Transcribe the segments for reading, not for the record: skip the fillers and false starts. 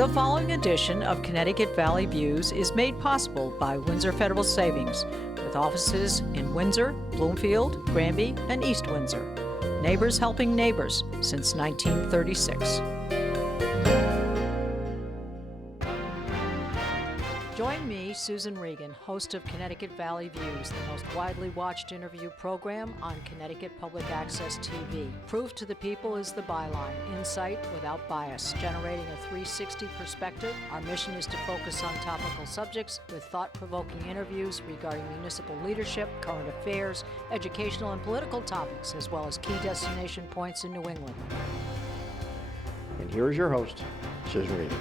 The following edition of Connecticut Valley Views is made possible by Windsor Federal Savings, with offices in Windsor, Bloomfield, Granby, and East Windsor. Neighbors helping neighbors since 1936. Join me, Susan Regan, host of Connecticut Valley Views, the most widely watched interview program on Connecticut Public Access TV. Proof to the people is the byline, insight without bias, generating a 360 perspective. Our mission is to focus on topical subjects with thought-provoking interviews regarding municipal leadership, current affairs, educational and political topics, as well as key destination points in New England. And here is your host, Susan Regan.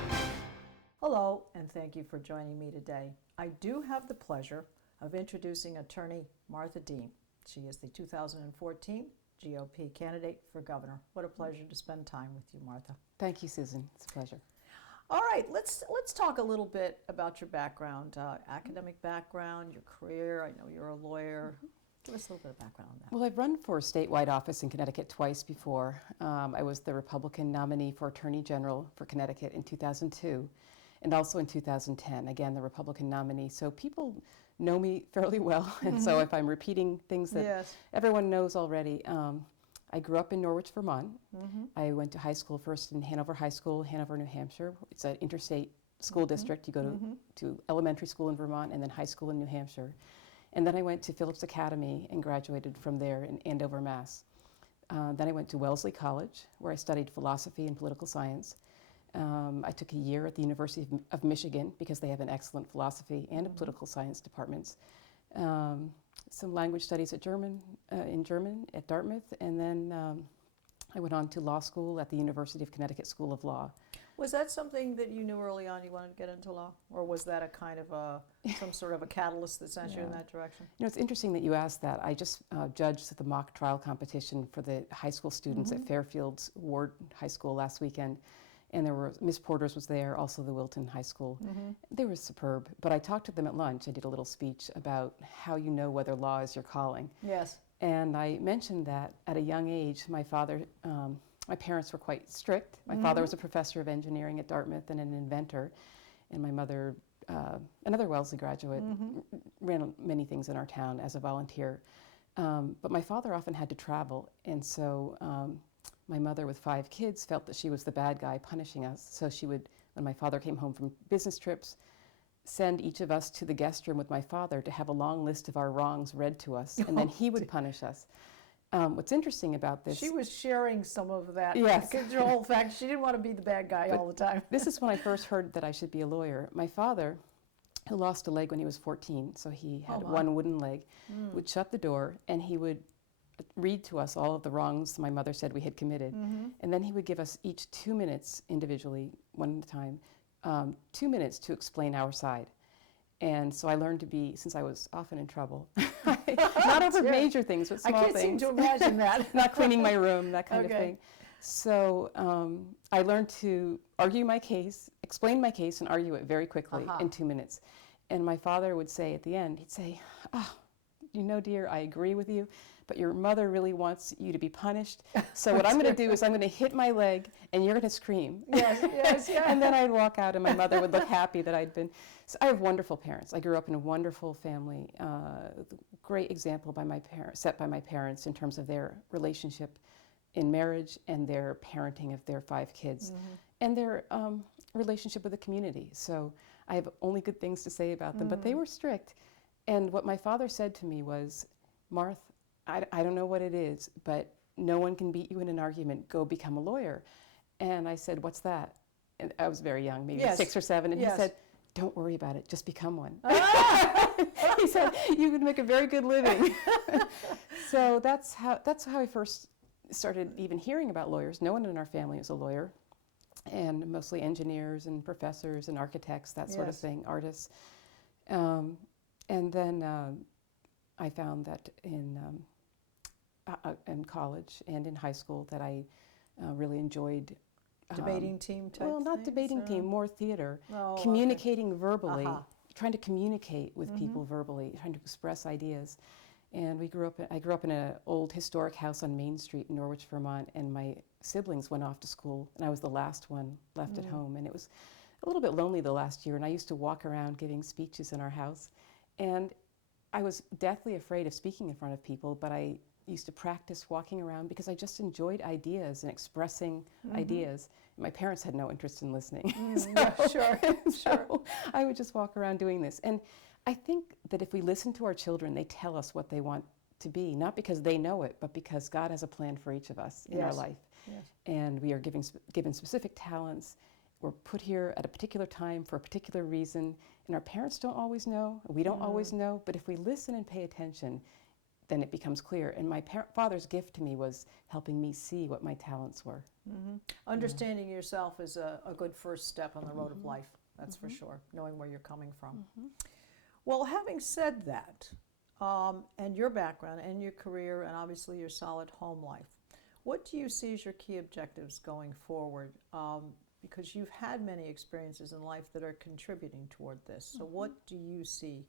Hello, and thank you for joining me today. I do have the pleasure of introducing attorney Martha Dean. She is the 2014 GOP candidate for governor. What a pleasure to spend time with you, Martha. Thank you, Susan. It's a pleasure. All right, let's talk a little bit about your background, academic background, your career. I know you're a lawyer. Give us a little bit of background on that. Well, I've run for a statewide office in Connecticut twice before. I was the Republican nominee for Attorney General for Connecticut in 2002. And also in 2010, again, the Republican nominee. So people know me fairly well, and so if I'm repeating things that everyone knows already, I grew up in Norwich, Vermont. I went to high school first in Hanover High School, Hanover, New Hampshire. It's an interstate school district. You go to elementary school in Vermont and then high school in New Hampshire. And then I went to Phillips Academy and graduated from there in Andover, Mass. Then I went to Wellesley College, where I studied philosophy and political science. I took a year at the University of Michigan because they have an excellent philosophy and a political science departments. Some language studies in German at Dartmouth, and then I went on to law school at the University of Connecticut School of Law. Was that something that you knew early on you wanted to get into law, or was that a kind of some sort of a catalyst that sent you in that direction? You know, it's interesting that you asked that. I just judged the mock trial competition for the high school students at Fairfields Ward High School last weekend. And there were, Miss Porter's was there, also the Wilton High School. They were superb, but I talked to them at lunch. I did a little speech about how you know whether law is your calling. Yes. And I mentioned that at a young age, my parents were quite strict. My father was a professor of engineering at Dartmouth and an inventor, and my mother, another Wellesley graduate, ran many things in our town as a volunteer. But my father often had to travel, and so my mother, with 5 kids, felt that she was the bad guy punishing us. So she would, when my father came home from business trips, send each of us to the guest room with my father to have a long list of our wrongs read to us, and then he would punish us. What's interesting about this... She was sharing some of that. Yes. The whole fact, she didn't want to be the bad guy all the time. This is when I first heard that I should be a lawyer. My father, who lost a leg when he was 14, so he had one wooden leg, would shut the door, and he would read to us all of the wrongs my mother said we had committed. And then he would give us each 2 minutes individually, one at a time, 2 minutes to explain our side. And so I learned to be, since I was often in trouble, not over major things, but small things. I can't seem to imagine that. Not cleaning my room, that kind of thing. So I learned to argue my case, explain my case, and argue it very quickly in 2 minutes. And my father would say at the end, he'd say, "Oh, you know, dear, I agree with you, but your mother really wants you to be punished. So what I'm going to do is I'm going to hit my leg, and you're going to scream." Yes. And then I'd walk out, and my mother would look happy that I'd been. So I have wonderful parents. I grew up in a wonderful family. Great example by my parents, set by my parents in terms of their relationship in marriage and their parenting of their 5 kids, and their relationship with the community. So I have only good things to say about them, but they were strict. And what my father said to me was, "Martha, I don't know what it is, but no one can beat you in an argument. Go become a lawyer." And I said, "What's that?" And I was very young, maybe 6 or 7, and he said, "Don't worry about it, just become one." He said, "You can make a very good living." So that's how I first started even hearing about lawyers. No one in our family was a lawyer, and mostly engineers and professors and architects, that sort of thing, artists. And then I found that in college and in high school that I really enjoyed debating team type Well, not things, debating or? team, more theater. Oh, communicating verbally, trying to communicate with people verbally, trying to express ideas. And I grew up in an old historic house on Main Street in Norwich, Vermont, and my siblings went off to school, and I was the last one left at home. And it was a little bit lonely the last year, and I used to walk around giving speeches in our house. And I was deathly afraid of speaking in front of people, but I used to practice walking around because I just enjoyed ideas and expressing ideas. My parents had no interest in listening. So I would just walk around doing this. And I think that if we listen to our children, they tell us what they want to be, not because they know it, but because God has a plan for each of us in our life. And we are given specific talents. We're put here at a particular time for a particular reason. And our parents don't always know, we don't always know, but if we listen and pay attention, then it becomes clear. And my father's gift to me was helping me see what my talents were. Understanding yourself is a good first step on the road of life, that's for sure, knowing where you're coming from. Well, having said that, and your background and your career and obviously your solid home life, what do you see as your key objectives going forward? Because you've had many experiences in life that are contributing toward this. So what do you see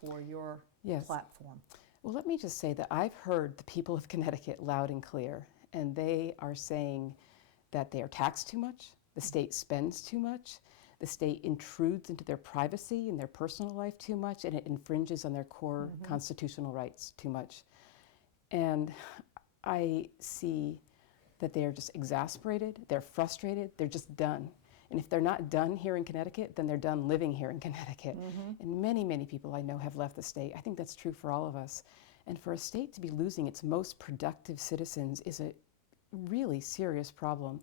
for your platform? Well, let me just say that I've heard the people of Connecticut loud and clear, and they are saying that they are taxed too much, the state spends too much, the state intrudes into their privacy and their personal life too much, and it infringes on their core constitutional rights too much. And I see that they are just exasperated, they're frustrated, they're just done. And if they're not done here in Connecticut, then they're done living here in Connecticut. And many, many people I know have left the state. I think that's true for all of us. And for a state to be losing its most productive citizens is a really serious problem.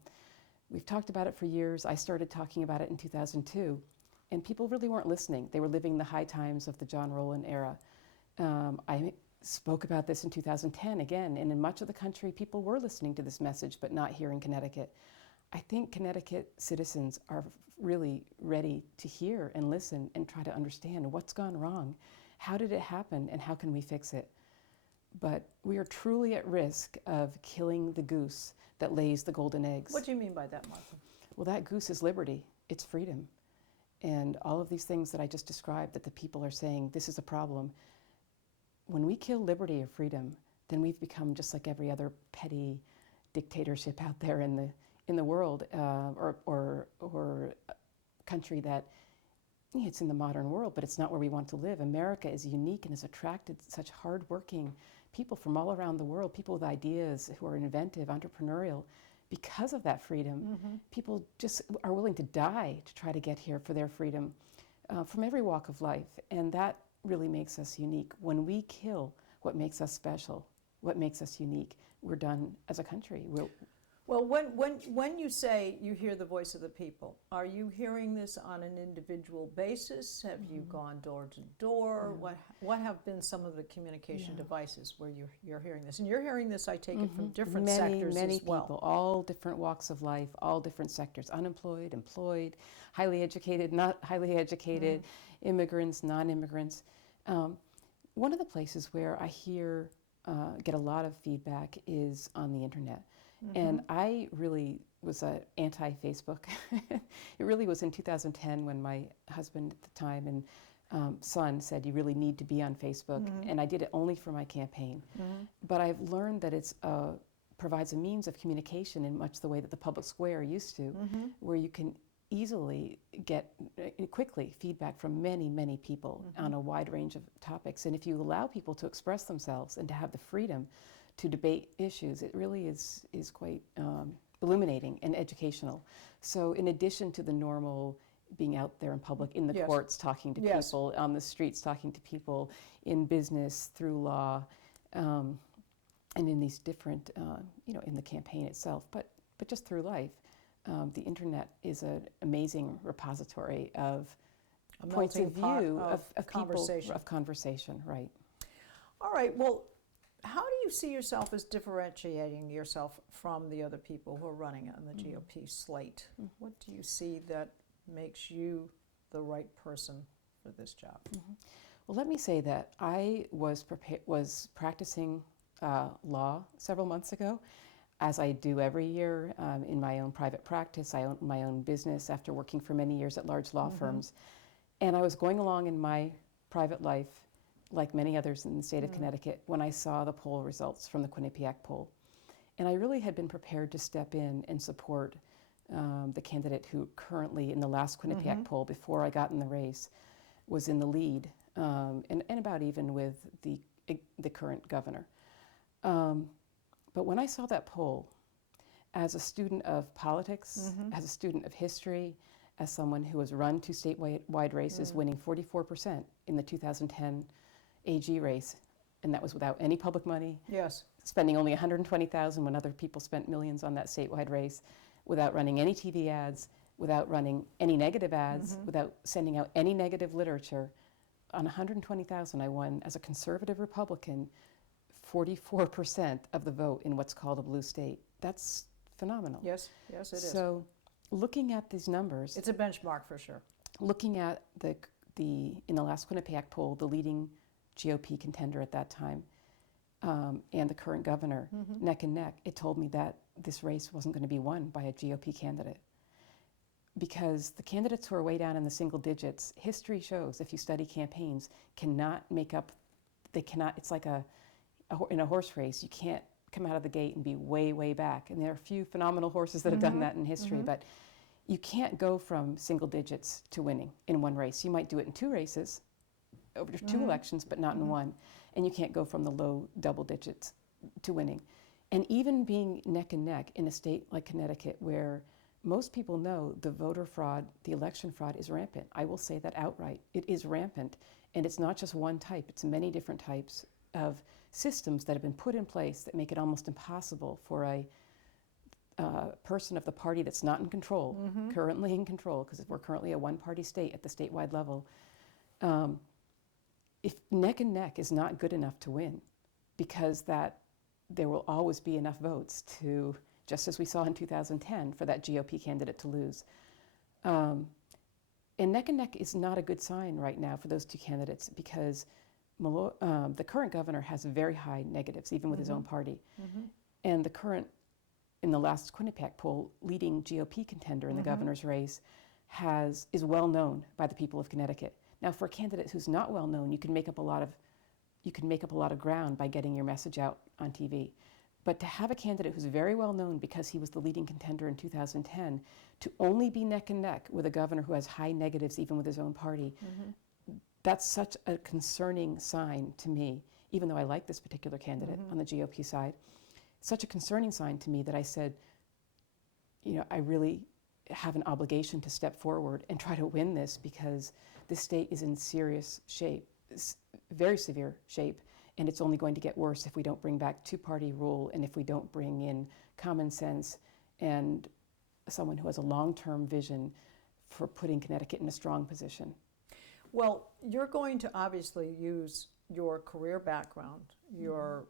We've talked about it for years. I started talking about it in 2002, and people really weren't listening. They were living the high times of the John Rowland era. I spoke about this in 2010 again, and in much of the country, people were listening to this message, but not here in Connecticut. I think Connecticut citizens are really ready to hear and listen and try to understand what's gone wrong, how did it happen, and how can we fix it. But we are truly at risk of killing the goose that lays the golden eggs. What do you mean by that, Martha? Well, that goose is liberty, it's freedom. And all of these things that I just described that the people are saying, this is a problem. When we kill liberty or freedom, then we've become just like every other petty dictatorship out there in the world, or country that it's in the modern world, but it's not where we want to live. America is unique and has attracted such hardworking people from all around the world, people with ideas who are inventive, entrepreneurial. Because of that freedom, people just are willing to die to try to get here for their freedom from every walk of life. And that really makes us unique. When we kill what makes us special, what makes us unique, we're done as a country. Well, when you say you hear the voice of the people, are you hearing this on an individual basis? Have you gone door to door? What have been some of the communication devices where you're hearing this? And you're hearing this, I take it, from different sectors many as well. People, all different walks of life, all different sectors, unemployed, employed, highly educated, not highly educated, immigrants, non-immigrants. One of the places where I get a lot of feedback is on the internet. And I really was anti-Facebook. It really was in 2010 when my husband at the time and son said, you really need to be on Facebook. And I did it only for my campaign. But I've learned that it provides a means of communication in much the way that the public square used to, where you can easily get quickly feedback from many, many people on a wide range of topics. And if you allow people to express themselves and to have the freedom to debate issues, it really is quite illuminating and educational. So in addition to the normal being out there in public, in the courts talking to people, on the streets talking to people, in business, through law, and in these different, in the campaign itself, but just through life, the internet is an amazing repository of points of view, of conversation. People, of conversation, right. All right, well, how do you see yourself as differentiating yourself from the other people who are running on the GOP slate? What do you see that makes you the right person for this job? Well, let me say that I was practicing law several months ago, as I do every year in my own private practice. I own my own business after working for many years at large law firms. And I was going along in my private life, like many others in the state of Connecticut, when I saw the poll results from the Quinnipiac poll. And I really had been prepared to step in and support the candidate who currently in the last Quinnipiac poll, before I got in the race, was in the lead, and about even with the current governor. But when I saw that poll, as a student of politics, as a student of history, as someone who has run 2 statewide races, winning 44% in the 2010 AG race, and that was without any public money, Yes. spending only $120,000 when other people spent millions on that statewide race, without running any TV ads, without running any negative ads, without sending out any negative literature. On $120,000, I won, as a conservative Republican, 44% of the vote in what's called a blue state. That's phenomenal. Yes, yes, it is. So looking at these numbers, It's a benchmark for sure. looking at in the last Quinnipiac poll, the leading GOP contender at that time, and the current governor, neck and neck, it told me that this race wasn't going to be won by a GOP candidate. Because the candidates who are way down in the single digits, history shows, if you study campaigns, cannot make up, it's like in a horse race, you can't come out of the gate and be way, way back. And there are a few phenomenal horses that have done that in history, but you can't go from single digits to winning in one race. You might do it in 2 races, over 2 elections, but not in one. And you can't go from the low double digits to winning. And even being neck and neck in a state like Connecticut, where most people know the voter fraud, the election fraud is rampant. I will say that outright. It is rampant. And it's not just one type, it's many different types of systems that have been put in place that make it almost impossible for a person of the party that's not in control, currently in control, because we're currently a one-party state at the statewide level, if neck and neck is not good enough to win, because there will always be enough votes to, just as we saw in 2010, for that GOP candidate to lose. And neck is not a good sign right now for those 2 candidates, because the current governor has very high negatives, even with his own party. And the current, in the last Quinnipiac poll, leading GOP contender in the governor's race is well known by the people of Connecticut. Now, for a candidate who's not well known, you can make up a lot of ground by getting your message out on TV. But to have a candidate who's very well known because he was the leading contender in 2010, to only be neck and neck with a governor who has high negatives even with his own party, that's such a concerning sign to me, even though I like this particular candidate on the GOP side, such a concerning sign to me that I said, I really have an obligation to step forward and try to win this, because this state is in serious shape, very severe shape, and it's only going to get worse if we don't bring back 2-party rule, and if we don't bring in common sense and someone who has a long-term vision for putting Connecticut in a strong position. Well, you're going to obviously use your career background, your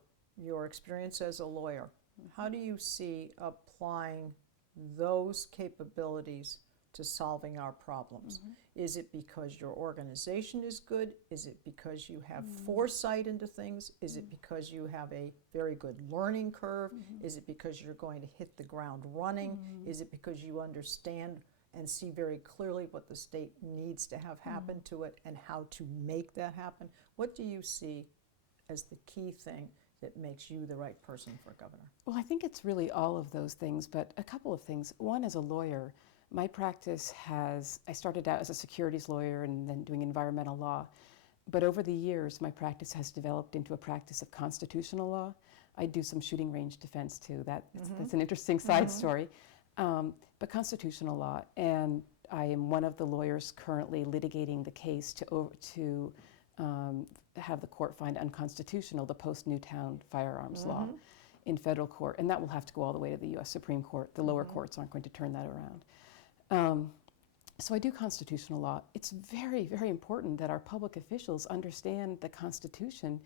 experience as a lawyer. How do you see applying those capabilities to solving our problems? Is it because your organization is good? Is it because you have foresight into things? Is it because you have a very good learning curve? Is it because you're going to hit the ground running? Is it because you understand and see very clearly what the state needs to have happen to it and how to make that happen? What do you see as the key thing that makes you the right person for governor? Well, I think it's really all of those things, but a couple of things. One, as a lawyer, my practice I started out as a securities lawyer and then doing environmental law. But over the years, my practice has developed into a practice of constitutional law. I do some shooting range defense too. That's an interesting side story. But constitutional law, and I am one of the lawyers currently litigating the case to have the court find unconstitutional the post-Newtown firearms law in federal court, and that will have to go all the way to the U.S. Supreme Court. The lower courts aren't going to turn that around. So I do constitutional law. It's very, very important that our public officials understand the Constitution,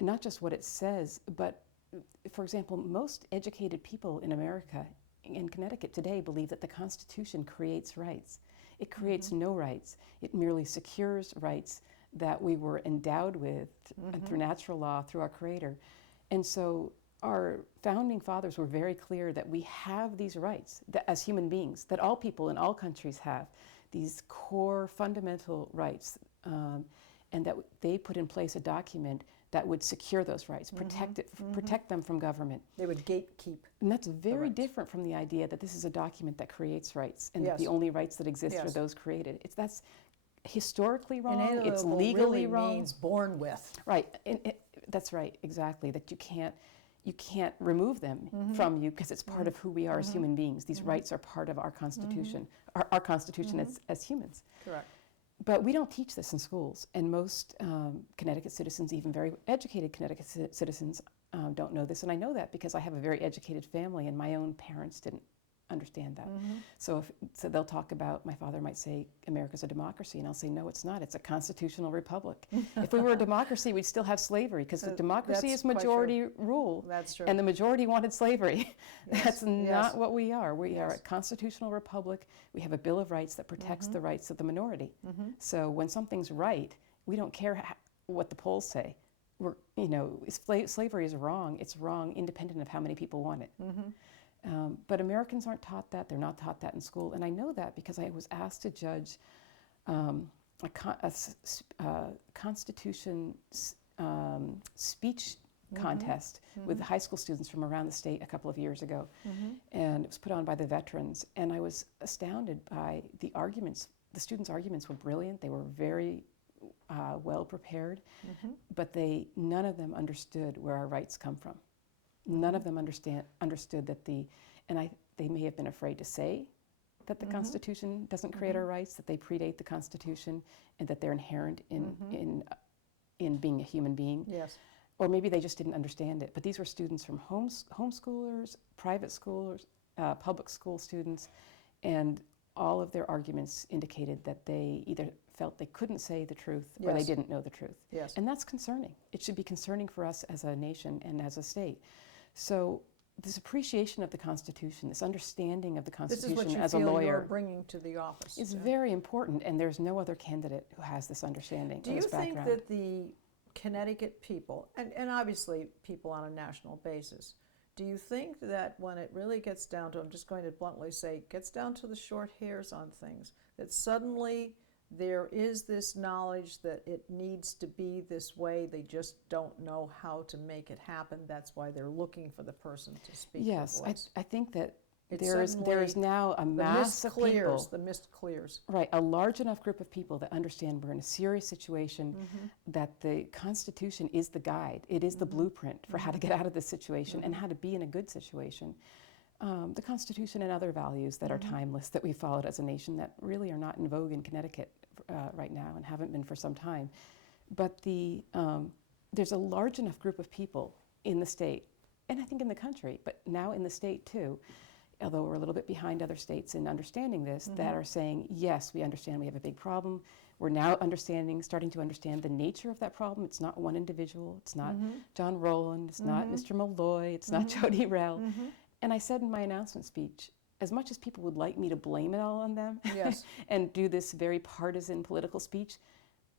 not just what it says, but, for example, most educated people in America, in Connecticut today, believe that the Constitution creates rights. It creates no rights. It merely secures rights that we were endowed with through natural law, through our Creator. And so our founding fathers were very clear that we have these rights that, as human beings, that all people in all countries have, these core fundamental rights, and that they put in place a document that would secure those rights, protect them from government. They would gatekeep. And that's very rights. different from the idea that this is a document that creates rights and that Yes. the only rights that exist are Yes. those created. That's historically wrong. It's Inalienable legally really wrong. means born with. Right. That's right. Exactly. That you can't remove them from you because it's part of who we are as human beings. These rights are part of our Constitution, our Constitution as humans. Correct. But we don't teach this in schools, and most Connecticut citizens, even very educated Connecticut citizens, don't know this. And I know that because I have a very educated family, and my own parents didn't understand that. So they'll talk about, my father might say, America's a democracy, and I'll say, no, it's not. It's a constitutional republic. If we were a democracy, we'd still have slavery, because the democracy That's is quite majority rule. That's true. And the majority wanted slavery. That's not Yes. what we are. We are a Yes. constitutional republic. We have a Bill of Rights that protects the rights of the minority. So when something's right, we don't care what the polls say. Slavery is wrong. It's wrong independent of how many people want it. But Americans aren't taught that. They're not taught that in school. And I know that because I was asked to judge a Constitution speech contest with high school students from around the state a couple of years ago. And it was put on by the veterans. And I was astounded by the arguments. The students' arguments were brilliant. They were very well prepared. But none of them understood where our rights come from. None of them understood that they may have been afraid to say that the Constitution doesn't create our rights, that they predate the Constitution, and that they're inherent in being a human being. Yes. Or maybe they just didn't understand it. But these were students from homeschoolers, private schoolers, public school students, and all of their arguments indicated that they either felt they couldn't say the truth or they Yes. didn't know the truth. Yes. And that's concerning. It should be concerning for us as a nation and as a state. So this appreciation of the Constitution, this understanding of the This is what Constitution you as a feel you're lawyer bringing to the office. is Yeah. very important, and there's no other candidate who has this understanding Do or you this think background. that the Connecticut people, and obviously people on a national basis, do you think that when it really gets down to, I'm just going to bluntly say, gets down to the short hairs on things, that suddenly there is this knowledge that it needs to be this way, they just don't know how to make it happen, that's why they're looking for the person to speak Yes, the voice? I think that It there is suddenly- now a The mass mist of clears, people, the mist clears. right, a large enough group of people that understand we're in a serious situation, that the Constitution is the guide, it is the blueprint for how to get out of this situation and how to be in a good situation. The Constitution and other values that are timeless that we followed as a nation that really are not in vogue in Connecticut right now and haven't been for some time. But there's a large enough group of people in the state, and I think in the country, but now in the state too, although we're a little bit behind other states in understanding this, that are saying, yes, we understand we have a big problem. We're now starting to understand the nature of that problem. It's not one individual. It's not John Rowland. It's not Mr. Malloy. It's not Jody Rell. And I said in my announcement speech, as much as people would like me to blame it all on them Yes. and do this very partisan political speech,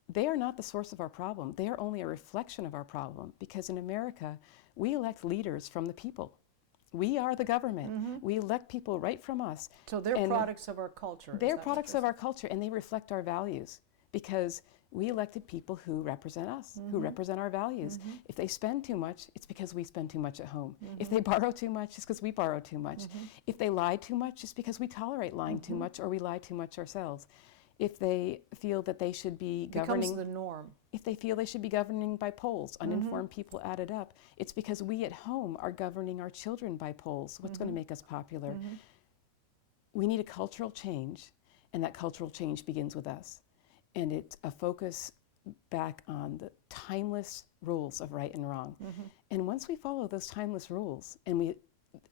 they are not the source of our problem. They are only a reflection of our problem, because in America, we elect leaders from the people. We are the government. We elect people right from us. So they're And products of our culture. is They're that what products you're of our culture, and they reflect our values, because we elected people who represent us, who represent our values. If they spend too much, it's because we spend too much at home. If they borrow too much, it's because we borrow too much. If they lie too much, it's because we tolerate lying too much, or we lie too much ourselves. If they feel that they should be governing, becomes the norm. if they feel they should be governing by polls, uninformed people added up, it's because we at home are governing our children by polls. What's going to make us popular? We need a cultural change, and that cultural change begins with us. And it's a focus back on the timeless rules of right and wrong. And once we follow those timeless rules, and we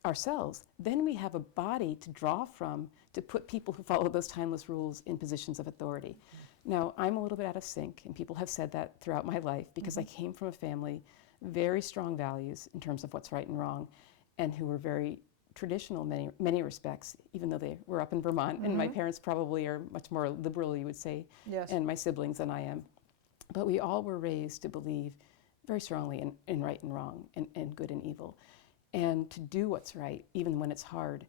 ourselves, then we have a body to draw from to put people who follow those timeless rules in positions of authority. Now, I'm a little bit out of sync, and people have said that throughout my life, because I came from a family, very strong values in terms of what's right and wrong, and who were very traditional in many respects, even though they were up in Vermont, and my parents probably are much more liberal, you would say, Yes. and my siblings than I am. But we all were raised to believe very strongly in right and wrong, and good and evil, and to do what's right, even when it's hard.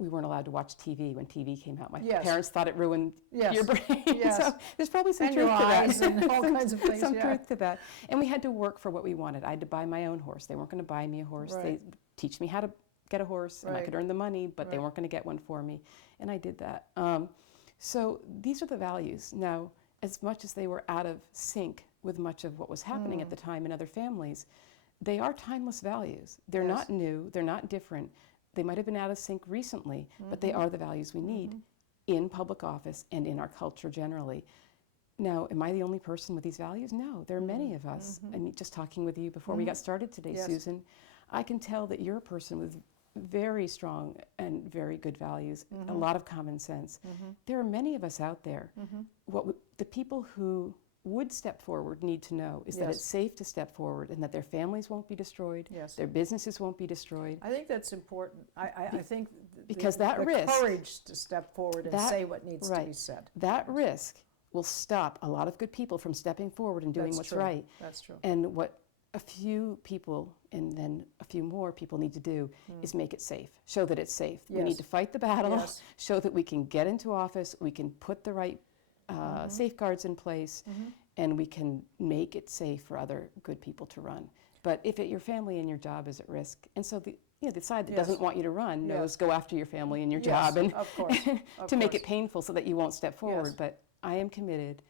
we weren't allowed to watch TV when TV came out. My Yes. parents thought it ruined Yes. your brain. Yes. So there's probably some And truth your to that. eyes and all kinds of things, Some yeah. truth to that. And we had to work for what we wanted. I had to buy my own horse. They weren't going to buy me a horse. Right. They teach me how to get a horse, and I Right. could earn the money, but they Right. weren't going to get one for me. And I did that. So these are the values. Now, as much as they were out of sync with much of what was happening at the time in other families, they are timeless values. They're Yes. not new, they're not different. They might have been out of sync recently, but they are the values we need in public office and in our culture generally. Now, am I the only person with these values? No, there are many of us. I mean, just talking with you before we got started today, Yes. Susan, I can tell that you're a person with very strong and very good values, a lot of common sense. There are many of us out there. The people who would step forward need to know is that Yes. it's safe to step forward and that their families won't be destroyed, Yes. their businesses won't be destroyed. I think that's important. I think Because that the risk- courage to step forward and say what needs to be right. said. That risk will stop a lot of good people from stepping forward and doing That's what's true. right. That's true. And what a few people and then a few more people need to do is make it safe, show that it's safe. We Yes. need to fight the battle, Yes. show that we can get into office, we can put the right safeguards in place, and we can make it safe for other good people to run. But if your family and your job is at risk, and so the side that Yes. doesn't want you to run knows Yes. go after your family and your Yes, job and of course, of to make course. it painful so that you won't step forward. Yes. But I am committed,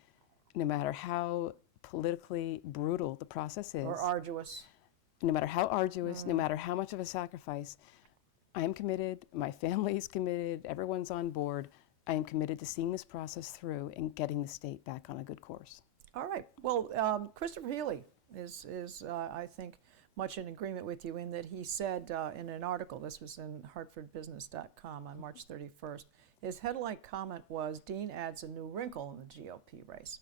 no matter how politically brutal the process is, Or arduous. no matter how arduous, no matter how much of a sacrifice, I am committed, my family is committed, everyone's on board. I am committed to seeing this process through and getting the state back on a good course. All right. Well, Christopher Healy is I think, much in agreement with you in that he said in an article, this was in HartfordBusiness.com on March 31st, his headline comment was, Dean adds a new wrinkle in the GOP race.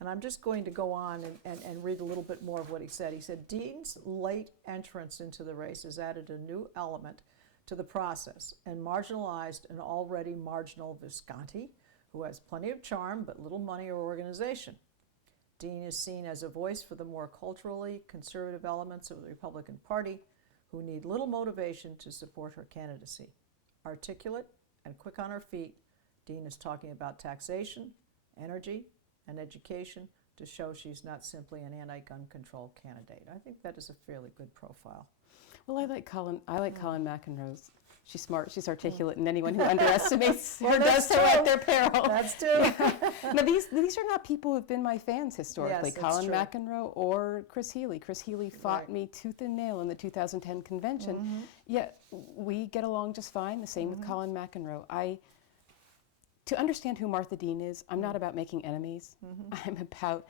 And I'm just going to go on and read a little bit more of what he said. He said, Dean's late entrance into the race has added a new element to the process and marginalized an already marginal Visconti who has plenty of charm but little money or organization. Dean is seen as a voice for the more culturally conservative elements of the Republican Party who need little motivation to support her candidacy. Articulate and quick on her feet, Dean is talking about taxation, energy, and education to show she's not simply an anti-gun control candidate. I think that is a fairly good profile. Well, I like Colin McEnroe's. She's smart, she's articulate, and anyone who underestimates her that's does so at true. their peril. That's true. Now, these are not people who've been my fans historically, Yes, that's Colin true. McEnroe or Chris Healy. Chris Healy fought Right. me tooth and nail in the 2010 convention, yet we get along just fine, the same with Colin McEnroe. To understand who Martha Dean is, I'm not about making enemies. I'm about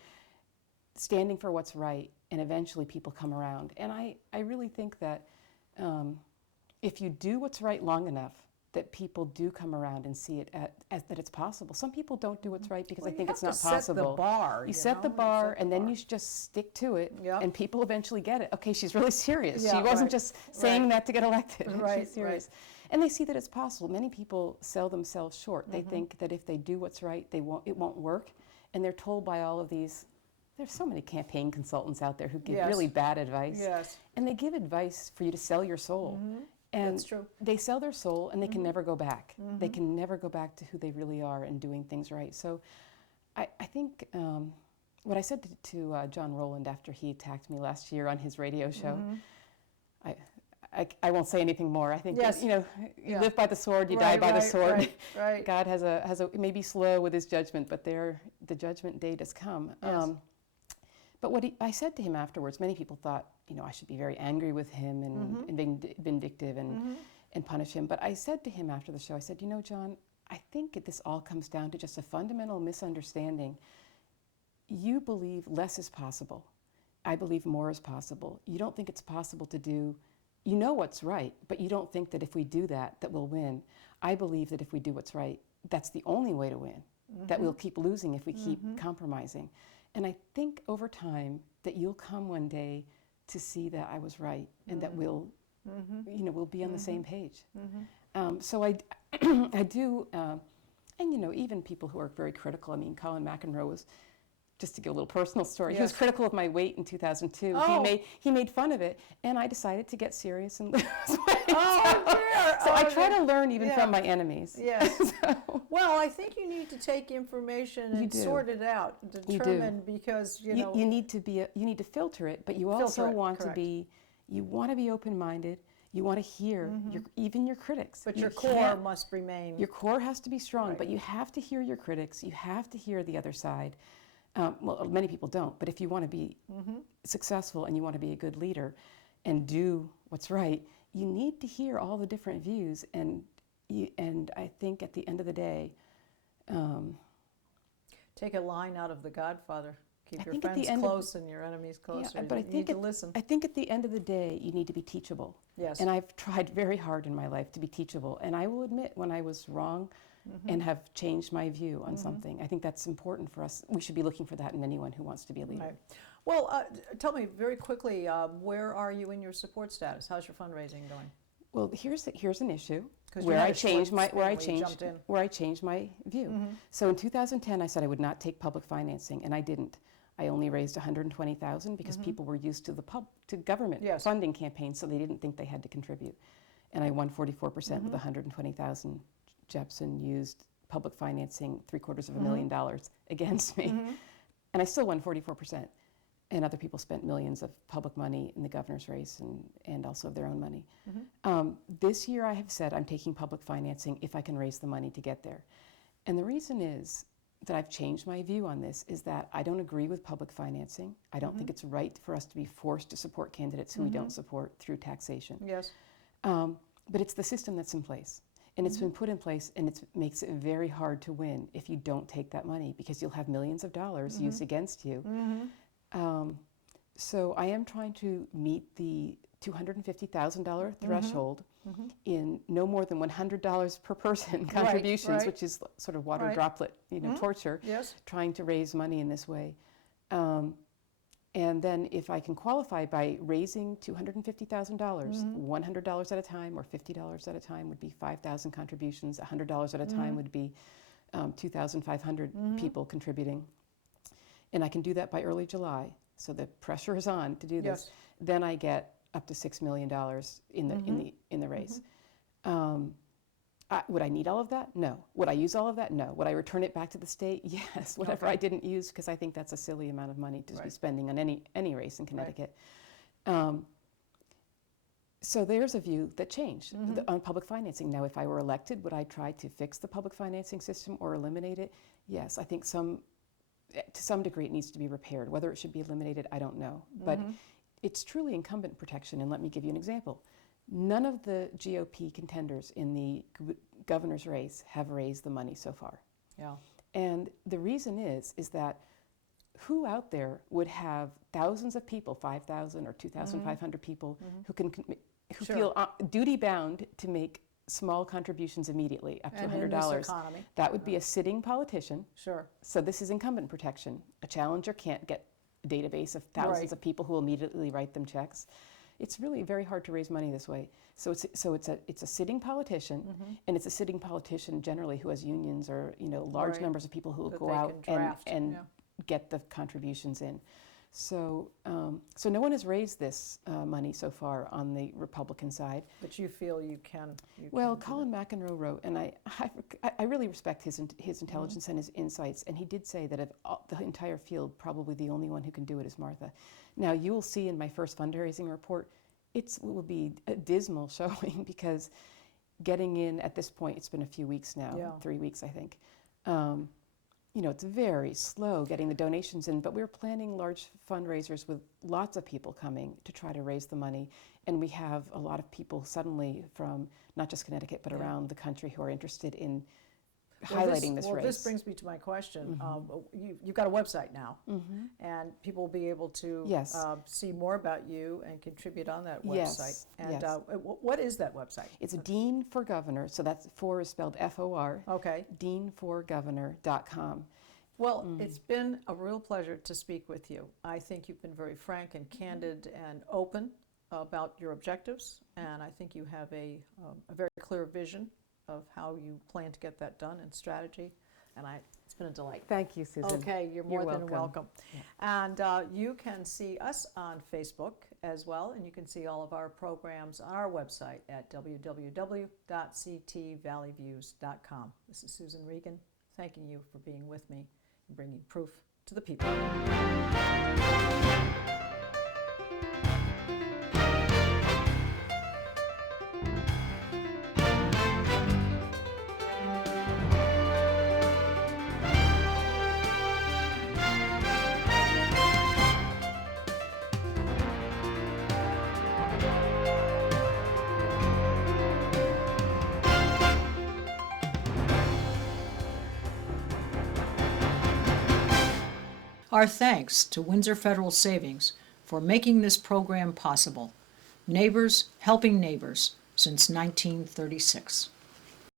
standing for what's right, and eventually people come around. And I really think that if you do what's right long enough, that people do come around and see it as that it's possible. Some people don't do what's right because Well, they think you it's have not to set possible. the bar, You you set the know, you bar, set the and then bar. you should just stick to it, Yep. and people eventually get it. Okay, she's really serious. Yeah, She wasn't right, just saying right. that to get elected. Right, She's serious. And they see that it's possible. Many people sell themselves short. They think that if they do what's right, it won't work, and they're told by all of these. There's so many campaign consultants out there who give Yes. really bad advice. Yes. And they give advice for you to sell your soul. And That's true. they sell their soul and they can never go back. They can never go back to who they really are and doing things right. So I think what I said to John Rowland after he attacked me last year on his radio show, I won't say anything more. I think, Yes. you Yeah. live by the sword, you die Right, by the right, sword. right, right. God has a it may be slow with his judgment, but the judgment day does come. Yes. But what I said to him afterwards, many people thought, I should be very angry with him and vindictive and punish him. But I said to him after the show, I said, John, I think this all comes down to just a fundamental misunderstanding. You believe less is possible. I believe more is possible. You don't think it's possible to do, you know what's right, but you don't think that if we do that we'll win. I believe that if we do what's right, that's the only way to win, that we'll keep losing if we keep compromising. And I think over time that you'll come one day to see that I was right and that we'll be on the same page. So I do, and even people who are very critical. I mean, Colin McEnroe was just to give a little personal story, he was Yes. critical of my weight in 2002. Oh. He made fun of it, and I decided to get serious and lose weight. Oh, dear. So I Oh, try dear. to learn even Yeah. from my enemies. Yes. So, Well, I think you need to take information You and do. sort it out, do. determine, because, you know, you need to you need to filter it, but you also Filter it, want correct. you want to be open-minded. You want to hear even your critics. but You your core can't- must remain. Your core has to be strong, Right. but you have to hear your critics. You have to hear the other side. Well, many people don't, but if you want to be successful and you want to be a good leader and do what's right, you need to hear all the different views. And I think at the end of the day, Take a line out of The Godfather. Keep I your think at the friends end of- close and your enemies closer. but I You think need to listen. I think at the end of the day, you need to be teachable. Yes. And I've tried very hard in my life to be teachable. And I will admit when I was wrong and have changed my view on something. I think that's important for us. We should be looking for that in anyone who wants to be a leader. Right. Well, tell me very quickly, where are you in your support status? How's your fundraising going? Well, here's an issue 'Cause you where had I a short changed my span where you jumped in. where I changed my view. So in 2010, I said I would not take public financing, and I didn't. I only raised 120,000 because people were used to to government Yes. funding campaigns, so they didn't think they had to contribute. And I won 44% with 120,000. Jepson used public financing, $750,000 against me, and I still won 44%. And other people spent millions of public money in the governor's race and also of their own money. This year I have said I'm taking public financing if I can raise the money to get there. And the reason is that I've changed my view on this is that I don't agree with public financing. I don't think it's right for us to be forced to support candidates who we don't support through taxation. Yes. But it's the system that's in place. And it's been put in place, and it makes it very hard to win if you don't take that money, because you'll have millions of dollars used against you. So I am trying to meet the $250,000 threshold in no more than $100 per person contributions, right. which is sort of water Right. droplet, torture. Yes. Trying to raise money in this way. And then if I can qualify by raising $250,000, $100 at a time or $50 at a time would be 5,000 contributions, $100 at a time would be 2,500 people contributing. And I can do that by early July, so the pressure is on to do this. Yes. Then I get up to $6 million in the race. Would I need all of that? No. Would I use all of that? No. Would I return it back to the state? Yes. Whatever I didn't use, because I think that's a silly amount of money to be spending on any race in Connecticut. So there's a view that changed on public financing. Now, if I were elected, would I try to fix the public financing system or eliminate it? Yes. I think to some degree it needs to be repaired. Whether it should be eliminated, I don't know. But it's truly incumbent protection. And let me give you an example. None of the GOP contenders in the governor's race have raised the money so far. Yeah. And the reason is that who out there would have thousands of people, 5,000 or 2,500 people, who Sure. feel duty bound to make small contributions immediately up to And in $100? this economy. That would be a sitting politician. Sure. So this is incumbent protection. A challenger can't get a database of thousands Right. of people who will immediately write them checks. It's really very hard to raise money this way. So it's a sitting politician, and it's a sitting politician generally who has unions or large Right. numbers of people who will That go they out can draft, and yeah. get the contributions in. So so no one has raised this money so far on the Republican side. But you feel you can. Well, can do Colin McEnroe wrote, and I really respect his intelligence and his insights, and he did say that of the entire field, probably the only one who can do it is Martha. Now, you will see in my first fundraising report, it will be a dismal showing, because getting in at this point, it's been a few weeks now, Yeah. 3 weeks, I think. It's very slow getting the donations in, but we're planning large fundraisers with lots of people coming to try to raise the money. And we have a lot of people suddenly from not just Connecticut, but around the country who are interested in highlighting this race. This brings me to my question. You've got a website now, and people will be able to Yes. see more about you and contribute on that Yes, website. And yes. what is that website? It's Dean for Governor, so that's for is spelled F-O-R, Okay. deanforgovernor.com. Well, it's been a real pleasure to speak with you. I think you've been very frank and candid and open about your objectives, and I think you have a very clear vision of how you plan to get that done and strategy. and it's been a delight. Thank you, Susan. Okay, you're more than welcome. welcome. And you can see us on Facebook as well, and you can see all of our programs on our website at www.ctvalleyviews.com. This is Susan Regan, thanking you for being with me and bringing proof to the people. Our thanks to Windsor Federal Savings for making this program possible. Neighbors helping neighbors since 1936.